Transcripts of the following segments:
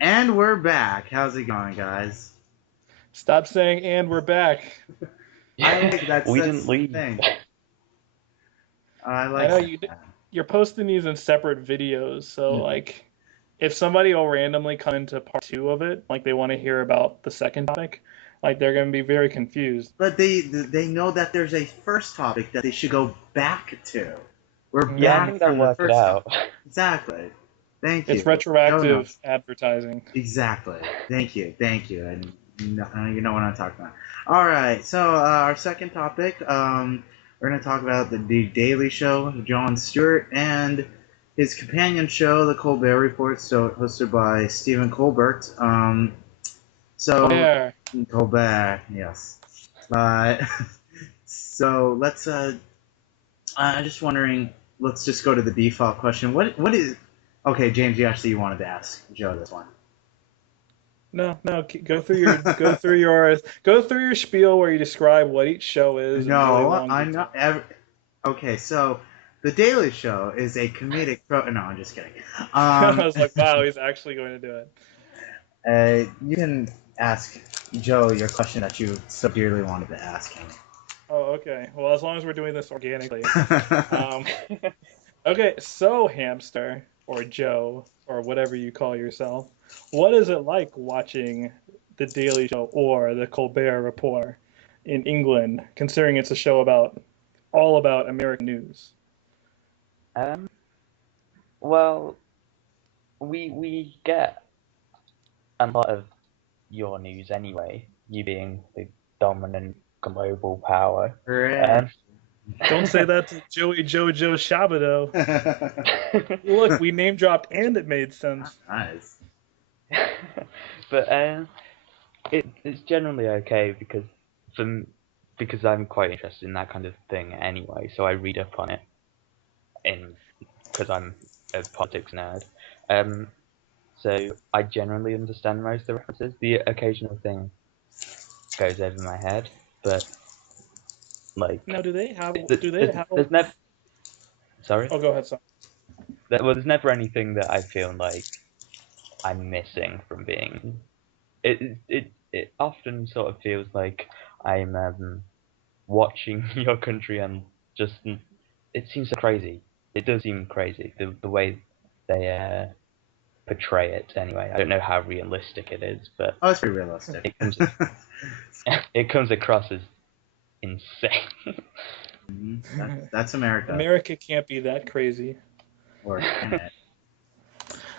And we're back. How's it going, guys? Stop saying "and we're back." I like that's We that's didn't the leave. thing. I I like know saying you that. you're posting these in separate videos, so Mhm. like if somebody will randomly come into part two of it, like they want to hear about the second topic, like they're gonna be very confused. But they know that there's a first topic that they should go back to. We're Yeah, I back think Mm, they'll from the work it first topic. out. Exactly. Thank it's you. Joe retroactive knows. advertising. Exactly. Thank you. Thank you. And you know what I'm talking about. All right. So our second topic, we're going to talk about the Daily Show, Jon Stewart, and his companion show, The Colbert Report, so hosted by Stephen Colbert. So Colbert. Colbert, yes. Uh, so let's. I'm just wondering. Let's just go to the default question. What is? Okay, James, you wanted to ask Joe this one. No, no, go through your spiel where you describe what each show is in really No, long I'm not detail. ever. Okay, so The Daily Show is a comedic pro. No, I'm just kidding. I Um, was like, wow, he's actually going to do it. you can ask Joe your question that you so dearly wanted to ask him. Oh, okay. Well, as long as we're doing this organically. Um, Okay, so hamster or Joe or whatever you call yourself, what is it like watching The Daily Show or The Colbert Report in England, considering it's a show about all about American news? Um, well, we get a lot of your news anyway, you being the dominant global power. Hooray. Um, Don't say that to Joey Jojo Shabado. Look, we name dropped and it made sense. Nice. but it's generally okay from because I'm quite interested in that kind of thing anyway, so I read up on it in because I'm a politics nerd. Um, So I generally understand most of the references. The occasional thing goes over my head, but like, Now, do they have there's never. Sorry. Oh, go ahead, son. Well, there's never anything that I feel like I'm missing from being. It often sort of feels like I'm watching your country and just. It seems so crazy. It does seem crazy the way they portray it. Anyway, I don't know how realistic it is, but Oh, it's pretty realistic. it comes it comes across as insane. That's America, America can't be that crazy. or can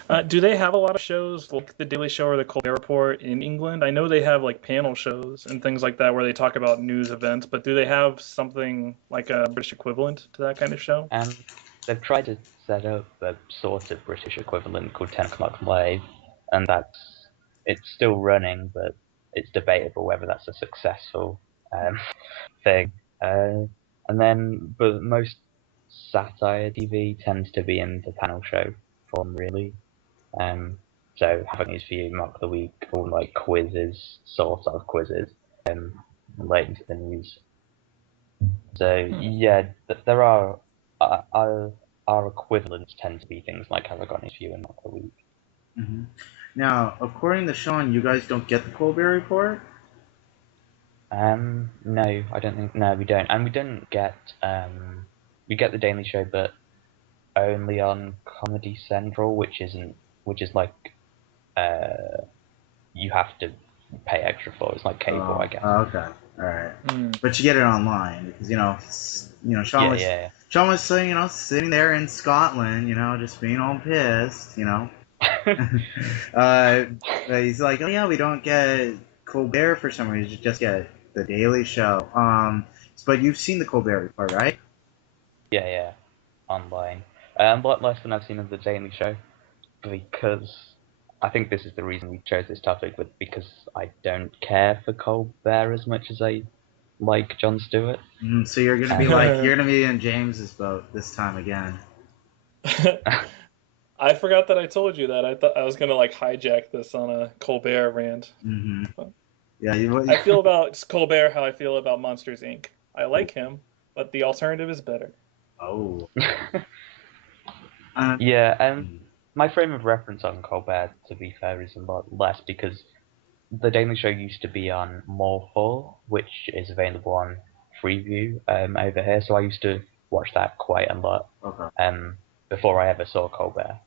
it? Do they have a lot of shows like The Daily Show or The Colbert Report in England? I know they have like panel shows and things like that where they talk about news events, but do they have something like a British equivalent to that kind of show? And they've tried to set up a sort of British equivalent called 10 O'Clock Live, and it's still running, but it's debatable whether that's a successful thing. But most satire TV tends to be in the panel show form, really. Um, so having news for you, Mock of the Week, or like quizzes, sort of quizzes, relating to the news. So Hmm. yeah, there are our equivalents tend to be things like Have I Got News for You and Mock of the Week. Hmm. Now, according to Sean, you guys don't get the Colbert Report. No, I don't think. No, we don't, and we don't get. We get the Daily Show, but only on Comedy Central, which is like uh, you have to pay extra for. It's like cable, I guess. Okay, all right. Hmm. But you get it online because Sean Yeah, was yeah. sitting there in Scotland, just being all pissed. Yeah. But he's like, oh yeah, we don't get Colbert for some reason, just get the Daily Show. But you've seen the Colbert Report, right? Yeah, yeah, online. A lot less than I've seen of the Daily Show because I think this is the reason we chose this topic, but because I don't care for Colbert as much as I like Jon Stewart. So you're gonna be in James's boat this time again. I forgot that I told you that. I thought I was gonna like hijack this on a Colbert rant. Hmm. Yeah. You, I feel about Colbert how I feel about Monsters Inc. I like him, but the alternative is better. oh. Uh, Yeah, my frame of reference on Colbert, to be fair, is a lot less because the Daily Show used to be on More Full, which is available on Freeview over here. So I used to watch that quite a lot before I ever saw Colbert.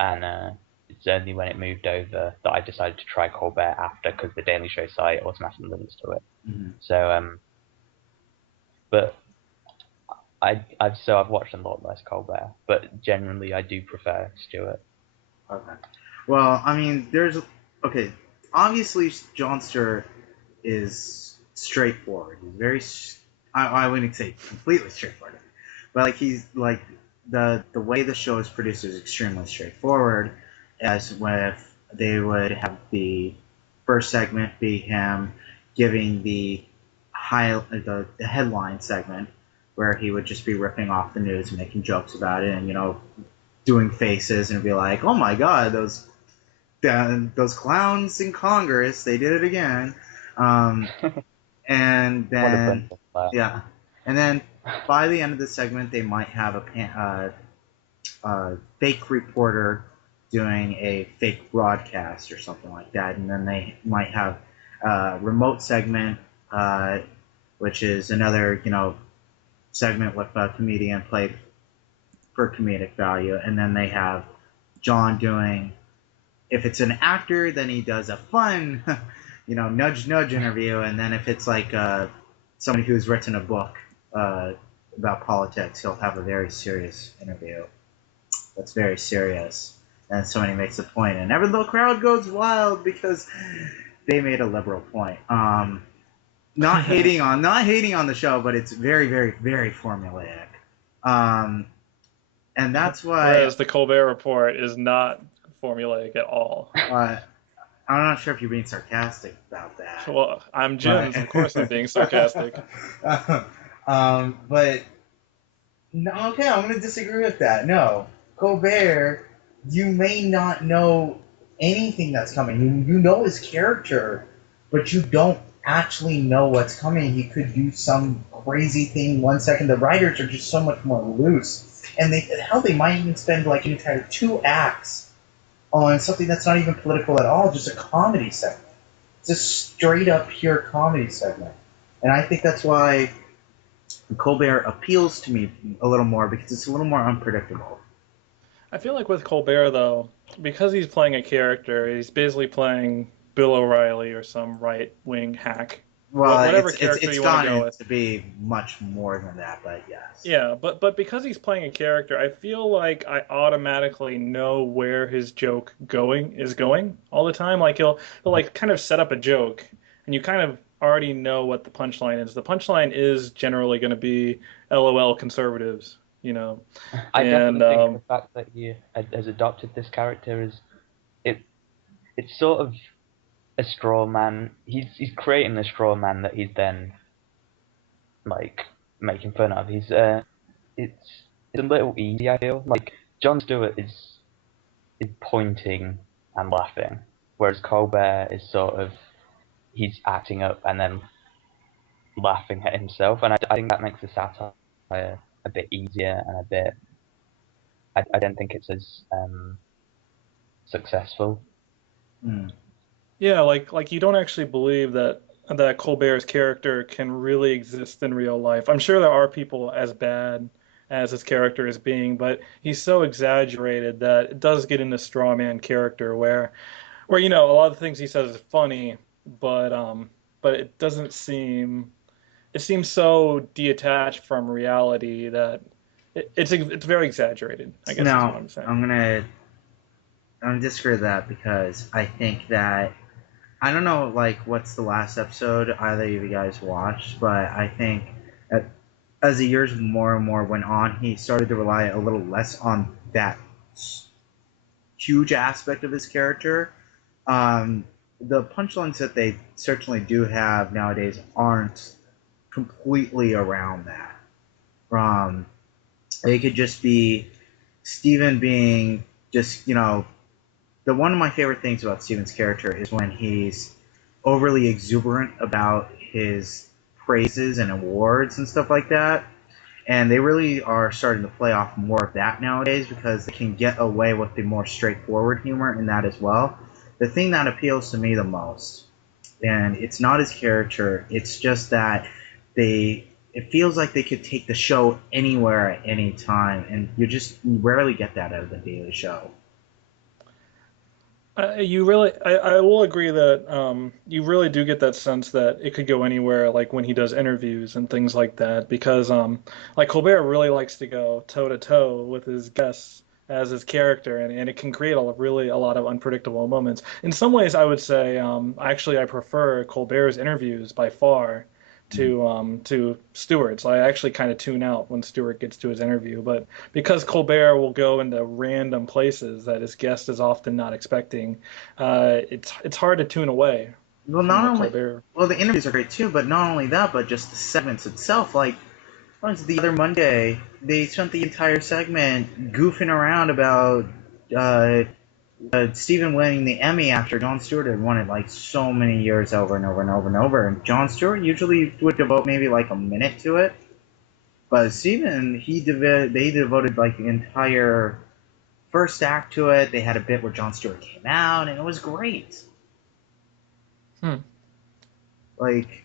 And it's only when it moved over that I decided to try Colbert after, because the Daily Show site automatically links to it. Mm-hmm. So, but I've watched a lot less Colbert, but generally I do prefer Stewart. Okay. Well, I mean, obviously Jon Stewart is straightforward. He's very, I wouldn't say completely straightforward, but like he's like the way the show is produced is extremely straightforward. As with they would have the first segment be him giving the headline segment where he would just be ripping off the news and making jokes about it, and doing faces and be like, "Oh my God, those clowns in Congress, they did it again." And then yeah, and then by the end of the segment, they might have a fake reporter doing a fake broadcast or something like that, and then they might have a remote segment, which is another segment with a comedian played for comedic value, and then they have John doing, if it's an actor, then he does a fun, nudge nudge interview, and then if it's like somebody who's written a book about politics, he'll have a very serious interview that's very serious, and somebody makes a point, and the crowd goes wild because they made a liberal point. Not hating on the show, but it's very, very, very formulaic. And that's why. Whereas the Colbert Report is not formulaic at all. I'm not sure if you're being sarcastic about that. Well, I'm Jim. Of course, I'm being sarcastic. But no, okay, I'm going to disagree with that. No, Colbert, you may not know anything that's coming. You know his character, but you don't actually know what's coming. He could do some crazy thing 1 second. The writers are just so much more loose, and they might even spend like an entire 2 acts on something that's not even political at all, just a comedy segment. It's a straight up pure comedy segment, and I think that's why Colbert appeals to me a little more, because it's a little more unpredictable. I feel like with Colbert, though, because he's playing a character, he's basically playing Bill O'Reilly or some right-wing hack. Well, whatever character you want to go with. To be much more than that, but yes. Yeah, but because he's playing a character, I feel like I automatically know where his joke is going all the time. Like he'll like kind of set up a joke, and you kind of already know what the punchline is. The punchline is generally going to be LOL conservatives, I definitely think the fact that he has adopted this character is it's sort of a straw man. He's creating a straw man that he's then like making fun of. It's a little easy, I feel. Like Jon Stewart is pointing and laughing, whereas Colbert is sort of he's acting up and then laughing at himself, and I think that makes the satire a bit easier and a bit. I don't think it's as successful. Mm. Yeah, like you don't actually believe that Colbert's character can really exist in real life. I'm sure there are people as bad as his character is being, but he's so exaggerated that it does get into straw man character where a lot of the things he says is funny, but it doesn't seem it seems so detached from reality that it's very exaggerated, I guess is what I'm saying. I'm gonna disagree with that, because I think that I don't know, like, what's the last episode either of you guys watched, but I think that as the years more and more went on, he started to rely a little less on that huge aspect of his character. The punchlines that they certainly do have nowadays aren't completely around that. They could just be Steven being just, one of my favorite things about Steven's character is when he's overly exuberant about his praises and awards and stuff like that. And they really are starting to play off more of that nowadays because they can get away with the more straightforward humor in that as well. The thing that appeals to me the most, and it's not his character, it's just that it feels like they could take the show anywhere at any time, and you rarely get that out of the Daily Show. I will agree that you really do get that sense that it could go anywhere, like when he does interviews and things like that, because like Colbert really likes to go toe to toe with his guests as his character, and it can create a lot of unpredictable moments. In some ways, I would say actually I prefer Colbert's interviews by far to Stewart's. I actually kind of tune out when Stewart gets to his interview, but because Colbert will go into random places that his guest is often not expecting, it's hard to tune away Well, from not what only Colbert. well, the interviews are great too, but not only that, but just the segments itself. Like, what was the other Monday? They spent the entire segment goofing around about uh, Stephen winning the Emmy after Jon Stewart had won it like so many years over and over and over and over. And Jon Stewart usually would devote maybe like a minute to it, but Stephen they devoted like the entire first act to it. They had a bit where Jon Stewart came out, and it was great. Hmm. Like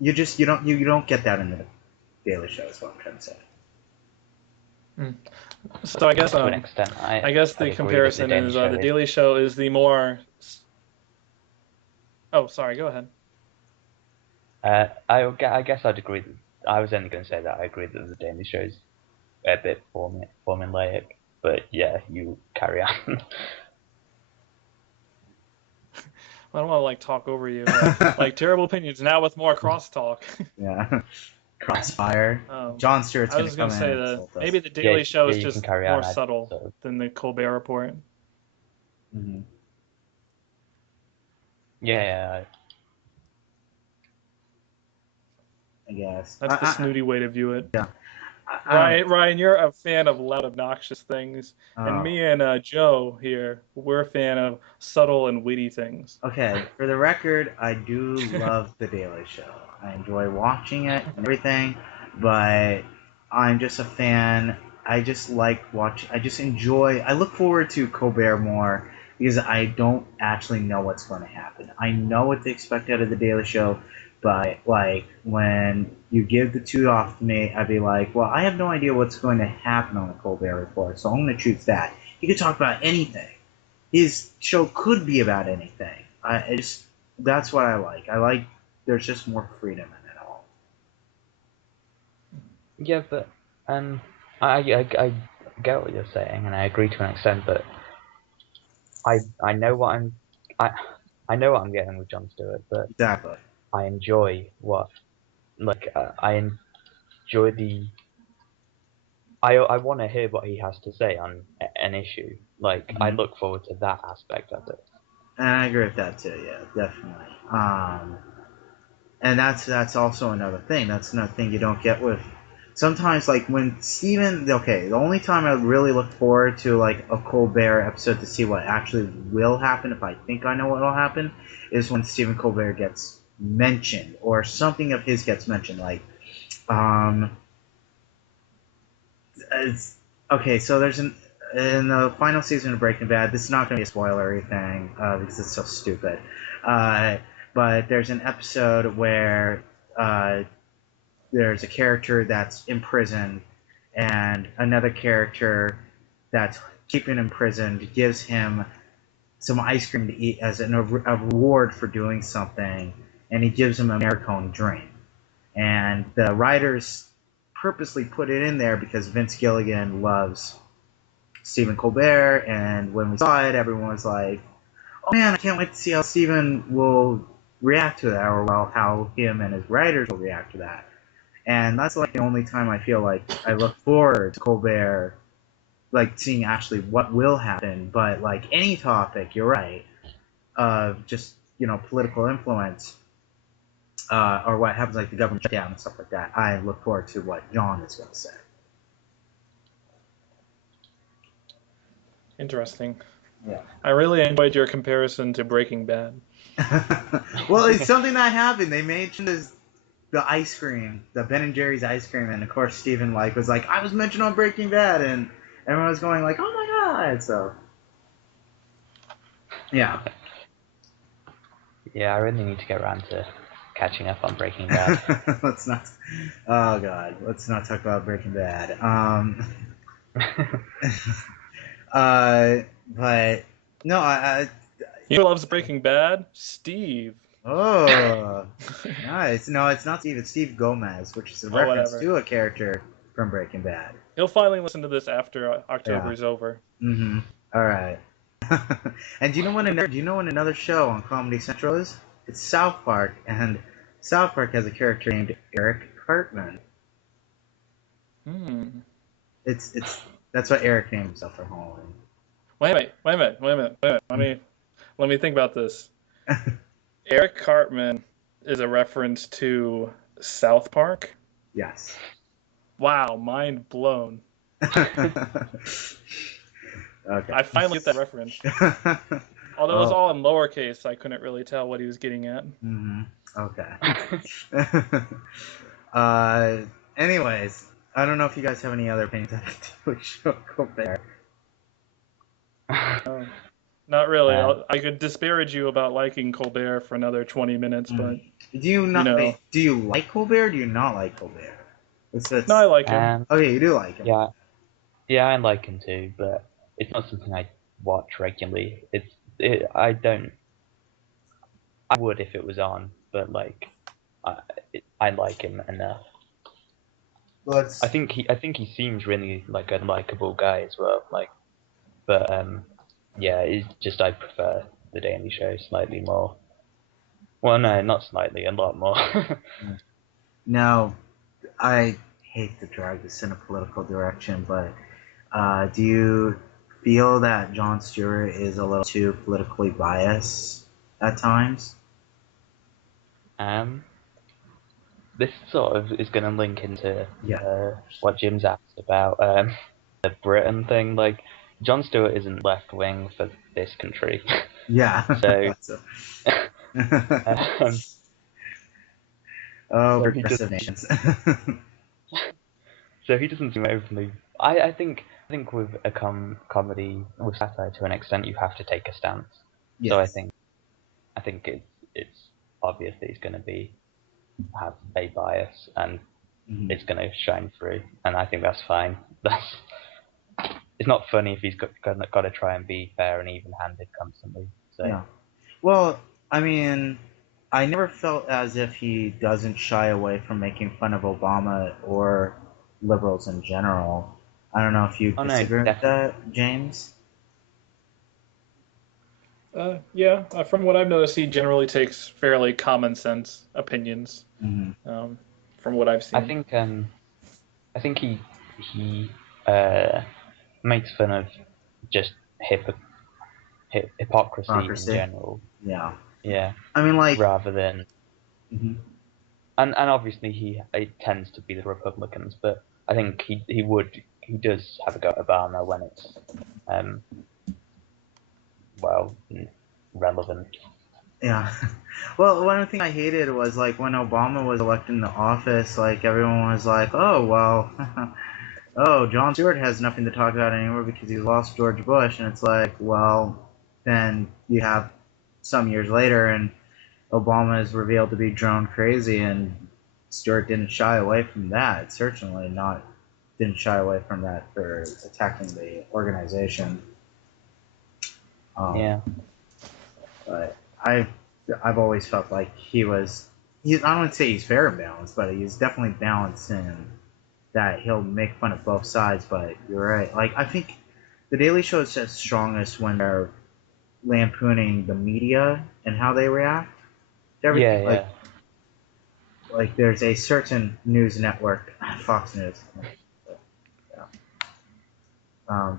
you don't get that in the Daily Show. Is what I'm trying to say. Hmm. So I guess To an extent, I guess I the agree that comparison Daily is Show the is. Daily Show is the more. Oh, sorry. Go ahead. I guess I'd agree. I was only going to say that I agree that the Daily Show is a bit formulaic, but yeah, you carry on. I don't want to like talk over you. Like terrible opinions now with more crosstalk. Yeah, Crossfire. um, Jon Stewart's I was gonna just come gonna in say and that insult us. maybe the Daily Show Yeah, is you can just carry on. more I subtle sort of, than the Colbert Report. Mm-hmm. yeah, I guess. That's the snooty way to view it. Yeah. I don't. Ryan, you're a fan of loud, obnoxious things, and Oh. me and Joe here, we're a fan of subtle and witty things. Okay. For the record, I do love the Daily Show. I enjoy watching it and everything, but I'm just a fan. I just like watching. I just enjoy. I look forward to Colbert more because I don't actually know what's going to happen. I know what to expect out of the Daily Show, but like when you give the two off to me, I'd be like, well, I have no idea what's going to happen on the Colbert Report, so I'm going to choose that. He could talk about anything. His show could be about anything. I just that's what I like. I like there's just more freedom in it all. yeah, but I get what you're saying, and I agree to an extent. But I know what I I know what I'm getting with Jon Stewart, but Exactly. I enjoy I enjoy the I want to hear what he has to say on an issue. Like I Mm-hmm. look forward to that aspect of it. And I agree with that too. Yeah, definitely. And that's also another thing. That's another thing you don't get with. Sometimes, like when Steven, okay, the only time I really look forward to like a Colbert episode to see what actually will happen, if I think I know what will happen, is when Stephen Colbert gets mentioned or something of his gets mentioned. Like, um, it's, okay, so there's an in the final season of Breaking Bad. This is not going to be a spoilery thing because it's so stupid. Uh, but there's an episode where uh, there's a character that's imprisoned, and another character that's keeping him imprisoned gives him some ice cream to eat as a reward for doing something, and he gives him a Americone drink. And the writers purposely put it in there because Vince Gilligan loves Stephen Colbert, and when we saw it, everyone was like, "Oh man, I can't wait to see how Stephen will react to that, or well, how him and his writers will react to that." And that's like the only time I feel like I look forward to Colbert, like seeing actually what will happen. But like any topic, you're right, of just political influence, or what happens like the government shutdown and stuff like that. I look forward to what John is going to say. Interesting. Yeah. I really enjoyed your comparison to Breaking Bad. Well, it's something that happened. They mentioned this. the ice cream, the Ben and Jerry's ice cream, and of course Steven was like, I was mentioned on Breaking Bad, and everyone was going like, oh my god, so yeah. Yeah, I really need to get around to catching up on Breaking Bad. Let's not. Oh god, let's not talk about Breaking Bad. But no, You know who loves Breaking Bad? Steve. oh, nice. No, it's not Steve. It's Steve Gomez, which is a reference Whatever. to a character from Breaking Bad. He'll finally listen to this after October Yeah. is over. Mm-hmm. All right. And do you know when another show on Comedy Central is? It's South Park, and South Park has a character named Eric Cartman. Hmm. It's that's what Eric named himself for Halloween. Wait a minute. Let me think about this. Eric Cartman is a reference to South Park. Yes. Wow, mind blown. Okay. I finally get that reference. Although it was all in lowercase, I couldn't really tell what he was getting at. Mm-hmm. Okay. Anyways, I don't know if you guys have any other opinions on the TV show Colbert. Not really. Um, I could disparage you about liking Colbert for another 20 minutes, but Do you not? you know. Wait, do you like Colbert? Or do you not like Colbert? No, I like him. Okay, you do like him. yeah, yeah, I like him too, but it's not something I watch regularly. I don't. I would if it was on, but like, I like him enough. Well, I think he seems really like a likable guy as well. Like, but yeah, it's just I prefer the Daily Show slightly more. Well, no, not slightly, a lot more. now, I hate to drag this in a political direction, but do you feel that Jon Stewart is a little too politically biased at times? This sort of is going to link into Yeah. what Jim's asked about the Britain thing. Like, Jon Stewart isn't left wing for this country, Yeah. so Oh, so progressive nations. so he doesn't seem openly. I think with a comedy with satire to an extent, you have to take a stance. Yes. So I think it's obvious that he's going to have a bias and it's going to shine through, and I think that's fine. It's not funny if he's got to try and be fair and even-handed constantly. So Yeah. Well, I mean, I never felt as if he doesn't shy away from making fun of Obama or liberals in general. I don't know if you no, disagree with definitely. that, James. Yeah, from what I've noticed, he generally takes fairly common sense opinions. Mm-hmm. From what I've seen. I think he makes fun of just hypocrisy in general. Yeah. Yeah. I mean, like. Rather than Mm-hmm. and obviously it tends to be the Republicans, but I think he does have a go at Obama when it's well relevant. Yeah. Well, one thing I hated was like when Obama was elected into office, like everyone was like, "Oh, well, oh, Jon Stewart has nothing to talk about anymore because he lost George Bush." And it's like, well, then you have some years later and Obama is revealed to be drone crazy, and Stewart didn't shy away from that. Certainly not didn't shy away from that for attacking the organization. Yeah. But I've always felt like he was. I don't want to say he's fair and balanced, but he's definitely balanced in that he'll make fun of both sides. But you're right. Like I think the Daily Show is at strongest when they're lampooning the media and how they react to everything. Yeah. Like there's a certain news network, Fox News. Yeah.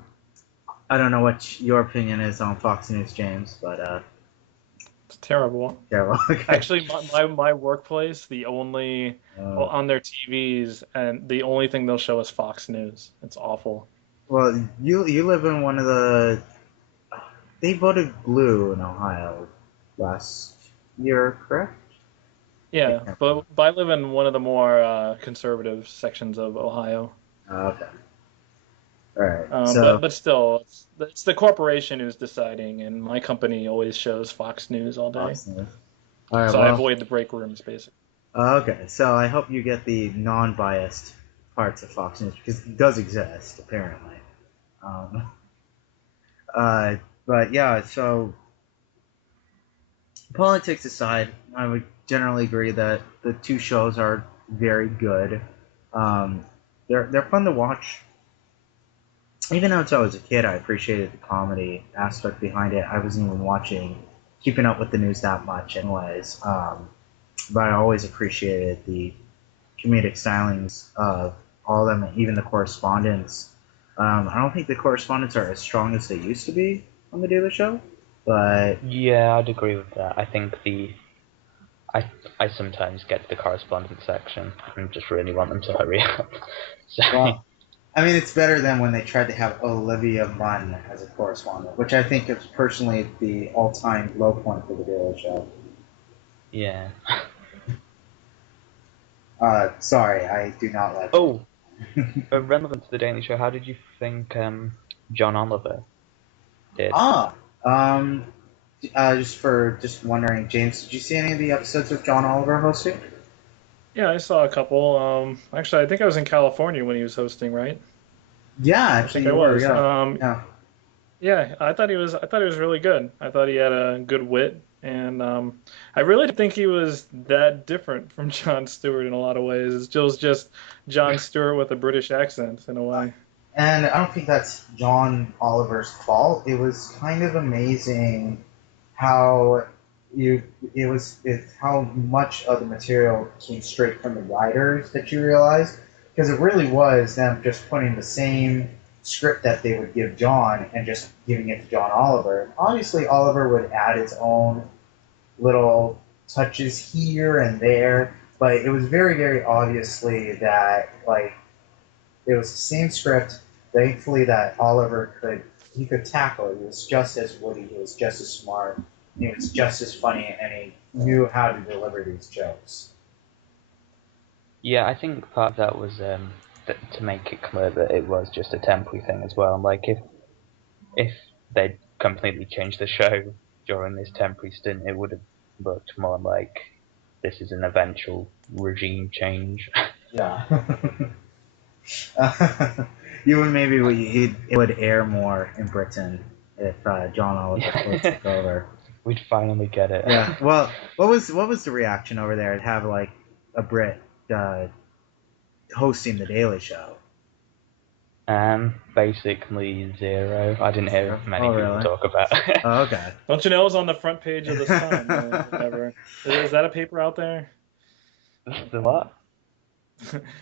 I don't know what your opinion is on Fox News, James, but It's terrible. terrible. Okay. Actually, my workplace, the only on their TVs, and the only thing they'll show is Fox News. It's awful. Well, you live in one of the. They voted blue in Ohio last year, correct? Yeah, but I live in one of the more conservative sections of Ohio. Okay. All right. But So still, it's the corporation who's deciding, and my company always shows Fox News all day, Fox News. All right. so I Well. avoid the break rooms basically. Okay. So I hope you get the non-biased parts of Fox News because it does exist apparently. Um, uh, but yeah. So politics aside, I would generally agree that the two shows are very good. Um, they're fun to watch. Even though I was a kid, I appreciated the comedy aspect behind it. I wasn't even watching, keeping up with the news that much, anyways. But I always appreciated the comedic stylings of all of them, even the correspondents. I don't think the correspondents are as strong as they used to be on the Daily Show, but Yeah, I'd agree with that. I think I I sometimes get to the correspondence section and just really want them to hurry up. So well, I mean, it's better than when they tried to have Olivia Munn as a correspondent, which I think is personally the all-time low point for the Daily Show. yeah. Sorry, I do not like Oh, relevant to the Daily Show, how did you think John Oliver did? Ah, just wondering, James, did you see any of the episodes with John Oliver hosting? Yeah, I saw a couple. Actually, I think I was in California when he was hosting, right? Yeah, I actually, think I you were. was. Yeah, yeah. Yeah, I thought he was really good. I thought he had a good wit, and I really didn't think he was that different from Jon Stewart in a lot of ways. It's just Jon Stewart with a British accent in a way. And I don't think that's John Oliver's fault. It was kind of amazing how you how much of the material came straight from the writers that you realized because it really was them just putting the same script that they would give John and just giving it to John Oliver. Obviously, Oliver would add his own little touches here and there, but it was very obviously that like it was the same script. Thankfully, that Oliver could tackle it. He was just as witty. He was just as smart. He was just as funny, and he knew how to deliver these jokes. Yeah, I think part of that was to make it clear that it was just a temporary thing as well. Like if they'd completely changed the show during this temporary stint, it would have looked more like this is an eventual regime change. Yeah. You would maybe it would air more in Britain if John Oliver took over. We'd finally get it. Yeah. Well, what was the reaction over there to have like a Brit uh, hosting the Daily Show? Basically zero. I didn't hear many Oh, people really? talk about it. Oh, okay. Don't you know it was on the front page of the Sun or whatever? Is that a paper out there? The what?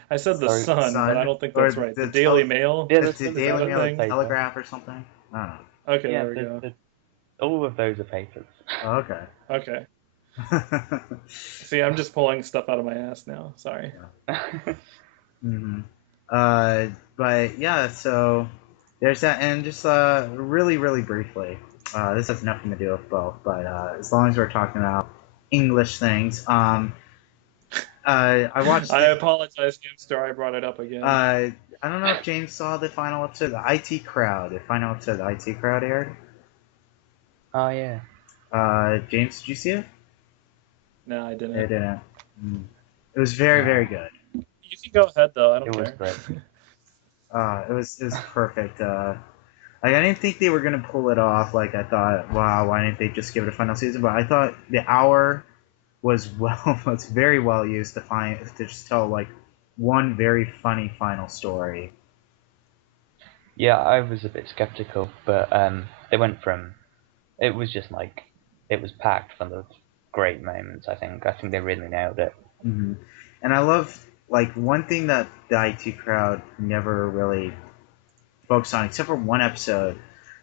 I said the Sorry, Sun, but I Sun don't think or that's right. The the Daily Mail? Yeah, the, that's the Is that Daily a Mail, thing? paper. Telegraph, or something. I don't know. Okay, Yeah, there we go. all of those are papers. Oh, okay. Okay. See, I'm just pulling stuff out of my ass now. Sorry. hmm Uh, but yeah, so there's that, and just really briefly, this has nothing to do with both, but as long as we're talking about English things, I watched I the, apologize, Hamster. I brought it up again. I don't know if James saw the final episode of the IT Crowd. The final episode of the IT Crowd aired. Oh yeah. James, did you see it? No, I I didn't. didn't. It was very good. You can go ahead though. I don't It was care. great. It was perfect. Like, I didn't think they were gonna pull it off. Like I thought, wow, why didn't they just give it a final season? But I thought the hour was very well used to just tell like one very funny final story. Yeah, I was a bit skeptical, but they went from it was just like it was packed full of great moments. I think they really nailed it. hmm And I love like one thing that the IT crowd never really focused on, except for one episode,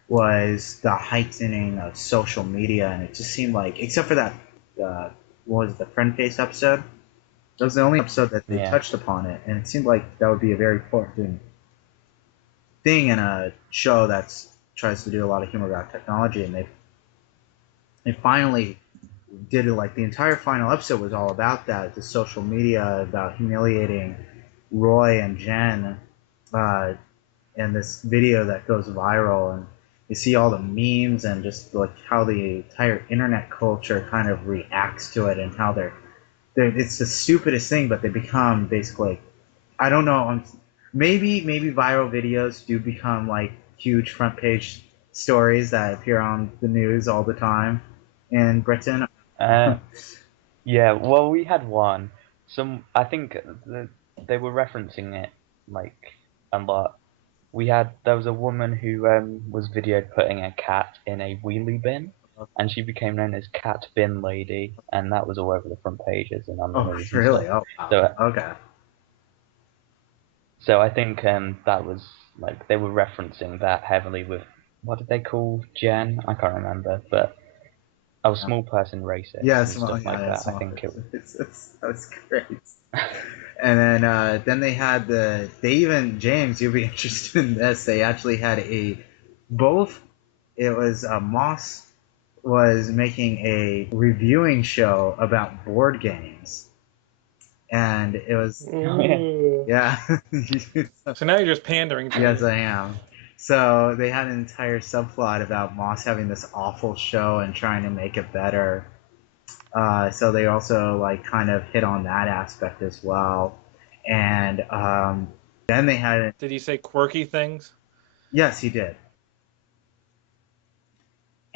was the heightening of social media, and it just seemed like, except for that, what was it, the friend face episode? That was the only episode that they Yeah. touched upon it, and it seemed like that would be a very important thing in a show that tries to do a lot of humor about technology, and they finally did it like the entire final episode was all about that, the social media, about humiliating Roy and Jen, uh, and this video that goes viral, and you see all the memes and just like how the entire internet culture kind of reacts to it, and how it's the stupidest thing, but they become basically, I don't know, maybe viral videos do become like huge front page stories that appear on the news all the time in Britain. Uh, yeah, well, we had one. I think they were referencing it like a lot. There was a woman who was videoed putting a cat in a wheelie bin, and she became known as Cat Bin Lady, and that was all over the front pages and on the Oh, news and stuff. really? Oh, wow. So, Okay. so I think that was like they were referencing that heavily with what did they call Jen? I can't remember, but small person racist and stuff like Yeah, that. I small. think it. That's great. And then they had they even, James, you'll be interested in this. They actually had both. It was Moss was making a reviewing show about board games, and it was, Oh yeah. Ooh. yeah. So now you're just pandering to Yes, me. I am. So they had an entire subplot about Moss having this awful show and trying to make it better. So they also like kind of hit on that aspect as well. And then they had, Did he say quirky things? yes, he did.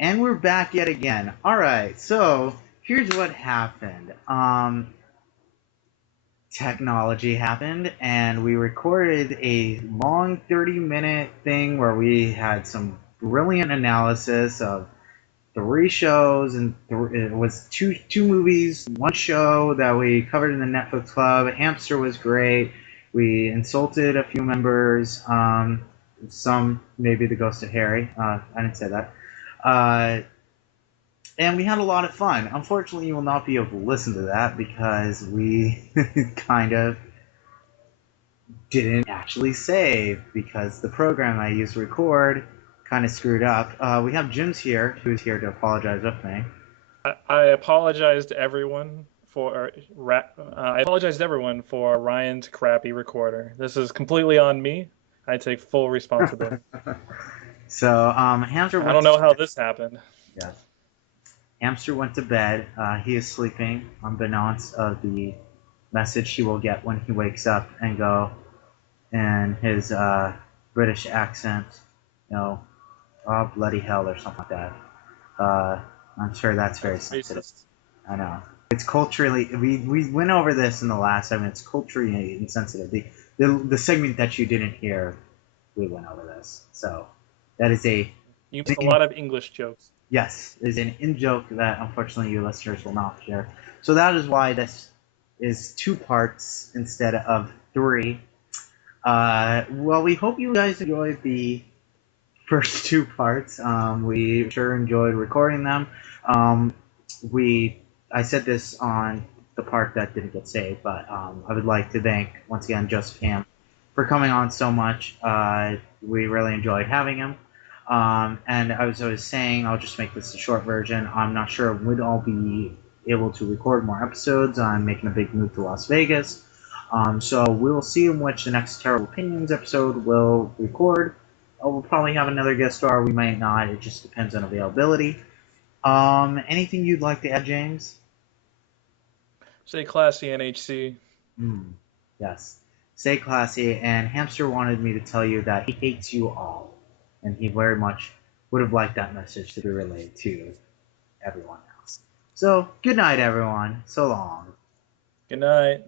And we're back yet again. All right, so here's what happened. Technology happened, and we recorded a long 30-minute thing where we had some brilliant analysis of three shows, and it was two movies, one show that we covered in the Netflix Club. Hammster was great. We insulted a few members, some maybe the Ghost of Harry. I didn't say that. And we had a lot of fun. Unfortunately, you will not be able to listen to that because we kind of didn't actually save because the program I used to record kind of screwed up. We have Jim's here, who's here to apologize with me. I apologized to everyone I apologized to everyone for Ryan's crappy recorder. This is completely on me. I take full responsibility. So, Hamster I went don't to know how this happened. yes. Hamster went to bed. He is sleeping, unbeknownst of the message he will get when he wakes up and go in his British accent, you know, oh bloody hell or something like that. I'm sure that's very That's sensitive. racist. I know. It's culturally. We went over this in the last segment. It's culturally insensitive. The segment that you didn't hear, we went over this. So that is You missed a lot of English jokes. yes, is an in joke that unfortunately you listeners will not hear. So that is why this is two parts instead of three. Well, we hope you guys enjoyed the first two parts. We sure enjoyed recording them. Um, we I said this on the part that didn't get saved, but I would like to thank once again Joseph Hamm for coming on so much. We really enjoyed having him. And as I was saying, I'll just make this a short version. I'm not sure when I'll be able to record more episodes. I'm making a big move to Las Vegas. So we'll see in which the next Terrible Opinions episode will record. We'll probably have another guest star. We might not. It just depends on availability. Anything you'd like to add, James? Stay classy, NHC. Yes. Stay classy. And Hamster wanted me to tell you that he hates you all. And he very much would have liked that message to be relayed to everyone else. So, good night, everyone. So long. Good night.